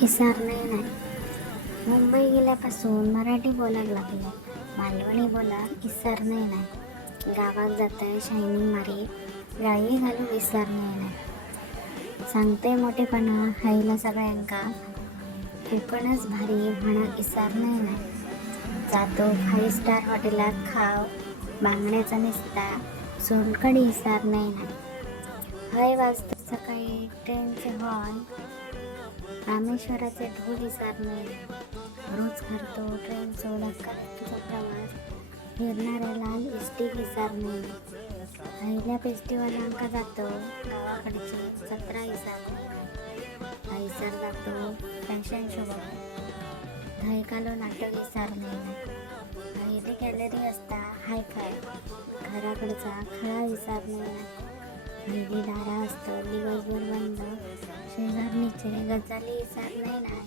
विसरणे नाही. मुंबई गेल्यापासून मराठी बोलायला लागले. मालवणी बोला विसरणे नाही. गावात जाताय शायनिंग मारी गाई घालू विसरणे नाही. सांगते मोठेपणा हाईला सगळ्यांका कोकणच भारी म्हणा विसरणे नाही. जातो 5 स्टार हॉटेलात खाव बांगड्याचा निसता सोलकडी विसरणे नाही. हय वाजता सकाळी ट्रेनचे हॉर्न रामेश्वराचे ढोल विसरणे नाही. रोज करतो ट्रेन सोडत करायचा प्रवास फिरणाऱ्या लाल इष्टी विसरणे नाही. पहिल्या फेस्टिवलांका जातो गावाकडची जत्रा विसरणे. हैसर जातो फॅशन शो बघतो. धायकालो नाटक विसरणे नाही. पहिली गॅलरी असता हाय फाय घराकडचा खळा विसरणे नाही. पहिली दारा असतं दिवसभर बंद शेजारणीचे गजाली विसरणे नाही.